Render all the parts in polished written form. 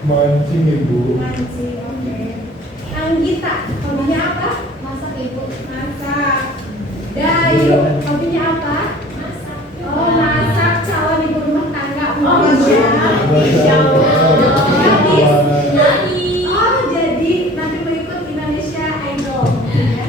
Mancing ibu. Mancing, oke. Anggita, hobinya apa? Masak ibu. Masak. Dayu, hobinya apa? Masak. Oh, masak calon ibu rumah tangga. Oh, Insya Allah. Nyanyi. Oh, jadi nanti mengikut Indonesia Idol. Ya.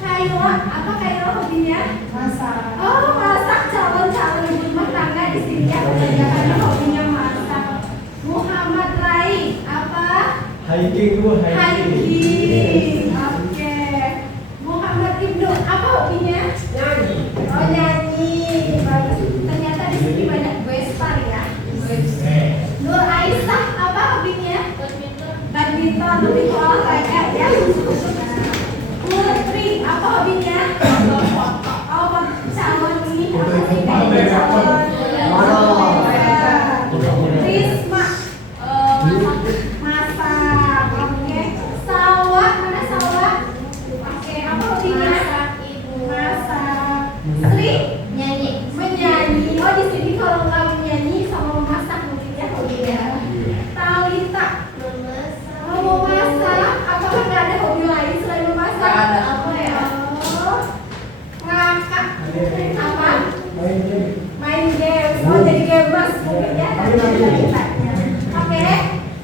Kaila, apa Kaila hobinya? Masak. Oh, masak calon ibu rumah tangga di sini ya. Karena hobinya masak. Muhammad Rai, apa? Hiking bu, hiking. Hiking. Oke. Muhammad Ibnu, apa hobinya? Nyanyi. Oh, nyanyi. Bagus. Ternyata di sini banyak Vespa ya. Nur Aisyah, apa hobinya? Badminton, lebih ke olahraga ya. Putri, apa hobinya? Oh, calon ini apa sih? Calon. Risma, masak. Oke. Salwa, mana Salwa? Oke, apa hobinya? Masak. Sri, Nyanyi. menyanyi. Oh, di sini kalau nggak menyanyi sama memasak mungkin ya hobinya. Talita, oh, mau masak. Apakah nggak ada hobi lain selain memasak? Nggak ada. Apa ya? Oh, ngakak. Apa? Main games. Oh, jadi gamers mungkin ya. Oke.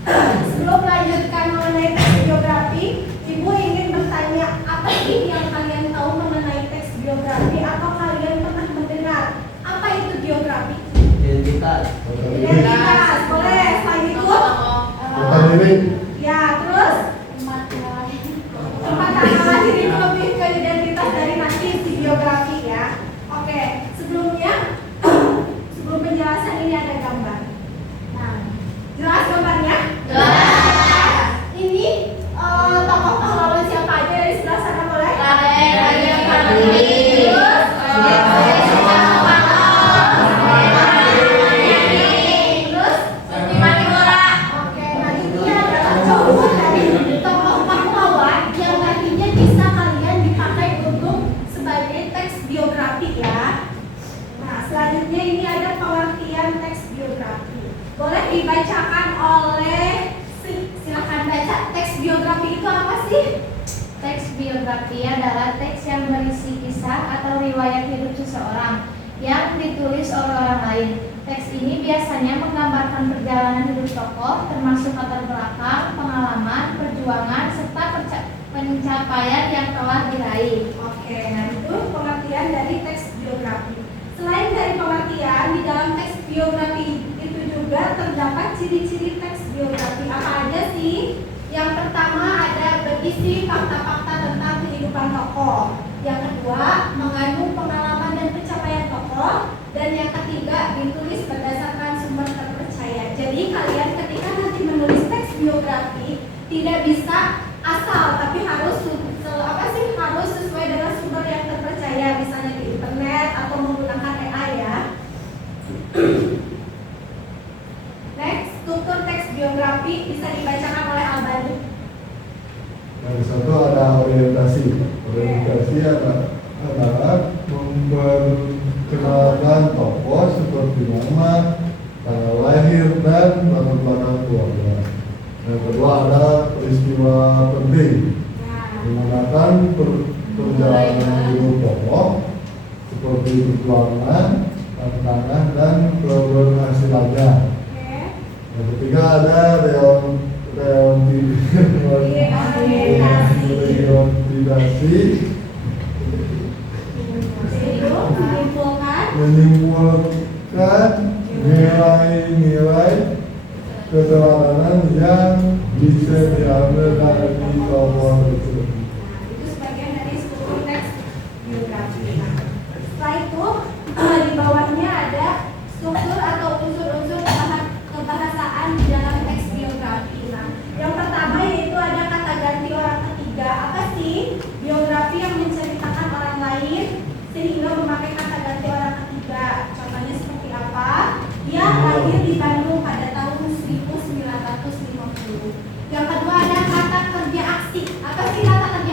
Sebelum melanjutkan mengenai teks biografi, Ibu ingin bertanya apa sih yang kalian tahu mengenai teks biografi atau kalian pernah mendengar apa itu biografi? Identitas. Identitas, boleh. Selain itu, Bukan ini. ya terus tempat tanggal lahir itu lebih ke identitas dari nanti di biografi ya. Oke, sebelum penjelasan ini ada gambar. Nah, jelas gambarnya? Jelas. Ini tokoh pahlawan siapa aja dari sebelah sana boleh? Terus? Oke, nah ini adalah contoh dari tokoh pahlawan yang nantinya bisa kalian dipakai untuk sebagai teks biografi ya. Nah, selanjutnya ini ada pengertian teks biografi. Boleh dibacakan oleh silakan baca. Teks biografi itu apa sih? Teks biografi adalah teks yang berisi kisah atau riwayat hidup seseorang yang ditulis oleh orang lain. Teks ini biasanya menggambarkan perjalanan hidup tokoh, termasuk latar belakang, pengalaman, perjuangan, serta pencapaian yang telah diraih. Oke, nah itu pengertian dari teks biografi. Selain dari pengertian, di dalam teks biografi itu juga terdapat ciri-ciri teks biografi. Apa aja sih? Yang pertama ada berisi fakta-fakta tentang kehidupan tokoh. Yang kedua, mengandung pengalaman dan pencapaian tokoh. Dan yang ketiga, ditulis berdasarkan sumber terpercaya. Jadi kalian ketika nanti menulis teks biografi tidak bisa asal, tapi harus harus sesuai dengan sumber yang terpercaya, misalnya di internet atau menggunakan AI ya. Next, struktur teks biografi bisa dibacakan oleh Albani. Yang satu ada orientasi. Orientasi adalah memperkenalkan tokoh seperti nama, tanggal lahir dan latar belakang keluarga. Yang kedua ada peristiwa penting, menggunakan perjalanan hidup tokoh seperti perjuangan, tantangan dan keberhasilannya. Oke. Yang ketiga ada reorientasi, menyimpulkan nilai-nilai keteladanan yang bisa diambil dari tokoh tersebut. Itu sebagian dari struktur teks biografi. Setelah itu di bawahnya ada struktur atau unsur-unsur kebahasaan di dalam teks biografi. Nah, yang pertama yaitu ada kata ganti orang ketiga. Apa sih biografi yang menceritakan orang lain sehingga memakai kata ganti orang ketiga? Contohnya seperti apa? Dia lahir di Bandung pada tahun 1950. Yang kedua ada kata kerja aksi. Apa sih kata kerja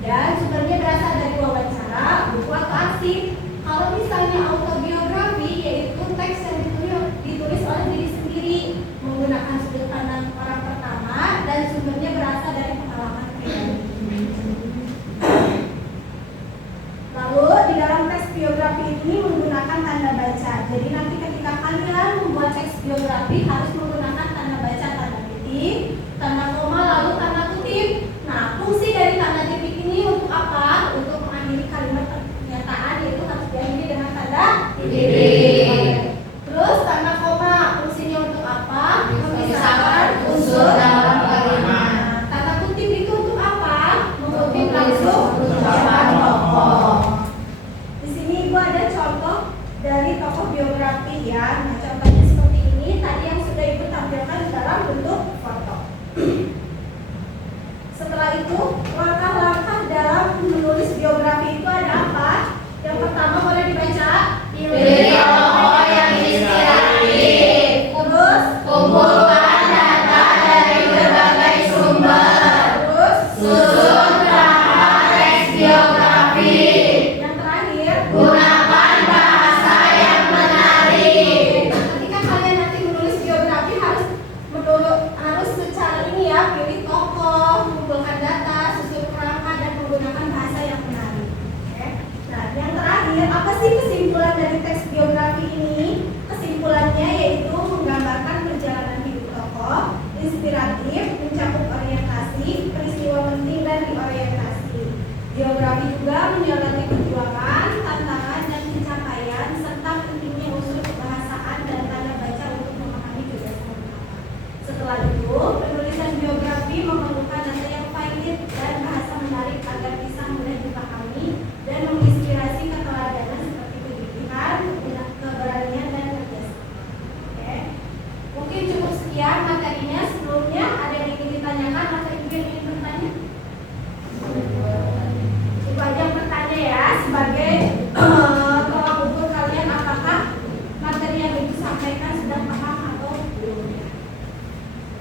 Dan sumbernya berasal dari wawancara, buku atau arsip. Kalau misalnya autobiografi, yaitu teks yang ditulis oleh diri sendiri menggunakan sudut pandang orang pertama dan sumbernya berasal dari pengalaman pribadi. Lalu di dalam teks biografi ini menggunakan tanda baca. Jadi nanti ketika kalian membuat teks biografi harus menggunakan tanda baca, tanda titik, tanda koma, lalu tanda kutip. Nah, fungsi dari tanda titik ini untuk apa? Untuk mengakhiri kalimat pernyataan, yaitu harus diakhiri dengan tanda titik. Terus tanda koma fungsinya untuk apa? Memisahkan unsur dalam kalimat. Tanda kutip itu untuk apa? Mengutip langsung ucapan tokoh. Di sini Ibu ada contoh dari tokoh biografi ya. Nah, contohnya seperti ini. Tadi yang sudah Ibu tampilkan dalam bentuk foto. Setelah itu, langkah-langkah dalam menulis biografi itu ada apa? Yang pertama boleh dibaca. Pilih tokoh yang inspiratif. Terus Kumpulkan data dari berbagai sumber. terus Susun rangka teks biografi. yang terakhir. Gunakan bahasa yang menarik. Ketika kalian nanti menulis biografi harus secara ini ya, pilih tokoh, mengumpulkan data, susun kerangka dan menggunakan bahasa yang menarik. Oke. Nah, yang terakhir, apa sih kesimpulan dari teks biografi ini? Kesimpulannya yaitu menggambarkan perjalanan hidup tokoh, inspiratif, mencakup orientasi, peristiwa penting dan reorientasi. Biografi juga menyoroti perjuangan, tantangan dan pencapaian serta pentingnya unsur kebahasaan dan tanda baca untuk memahami kebiasaan utama. Setelah itu, penulisan biografi memerlukan data yang valid dan bahasa menarik agar bisa mudah dipahami dan menginspirasi keteladanan seperti kegigihan, keberanian dan kerjasama. Oke. Mungkin cukup sekian materinya. Sebelumnya ada yang ingin ditanyakan atau ingin bertanya? Ibu aja bertanya ya sebagai tolak ukur kalian apakah materi yang Ibu sampaikan sudah paham atau belum.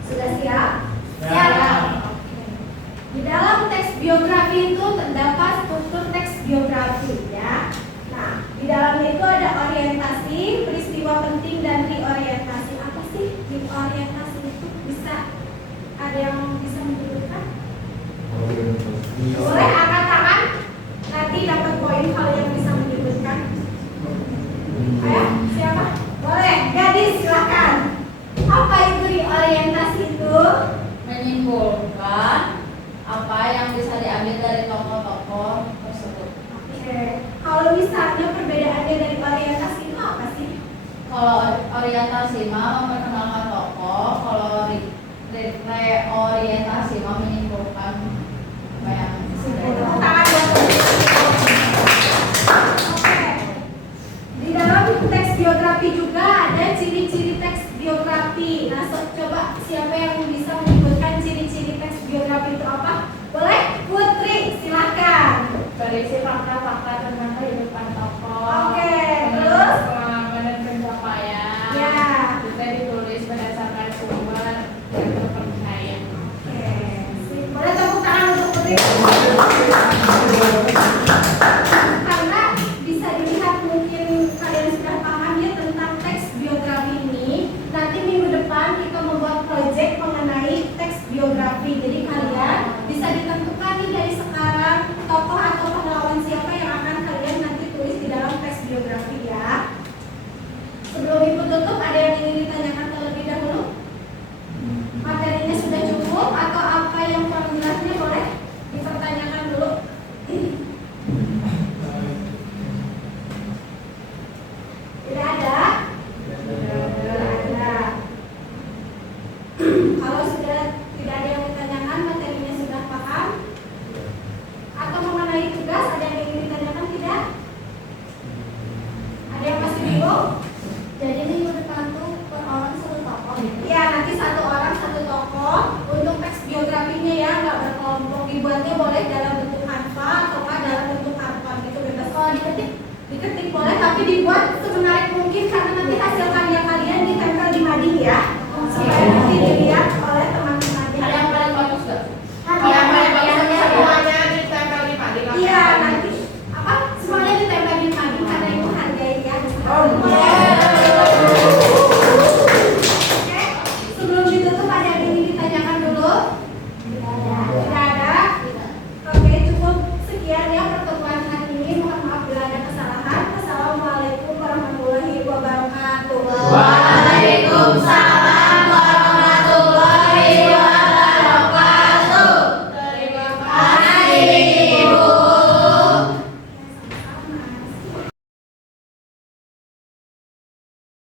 Sudah siap? Siap. Oke. Di dalam teks biografi itu terdapat struktur teks biografi ya. Nah, di dalamnya itu ada orientasi, peristiwa penting dan reorientasi. Apa sih reorientasi itu? Bisa ada yang bisa menjelaskan? Boleh angkat tangan, nanti dapat poin kalau yang bisa menyebutkan. Ayo, siapa? Boleh, gadis silakan. Apa itu reorientasi itu? Menyimpulkan apa yang bisa diambil dari tokoh-tokoh tersebut. Oke, kalau misalnya perbedaannya dari orientasi itu apa sih? Kalau orientasi mah memperkenalkan tokoh, kalau reorientasi mah menyimpulkan apa yang Tepuk tangan buat Oke. Di dalam teks biografi juga ada ciri-ciri teks biografi. Nah, coba siapa yang bisa menyebutkan ciri-ciri teks biografi itu apa? Boleh? Putri, silakan. berisi fakta-fakta tentang kehidupan tokoh. Oke, terus? Pengalaman dan pencapaian. Ya. Bisa ditulis berdasarkan sumber yang terpercaya. Oke. Boleh tepuk tangan untuk Putri.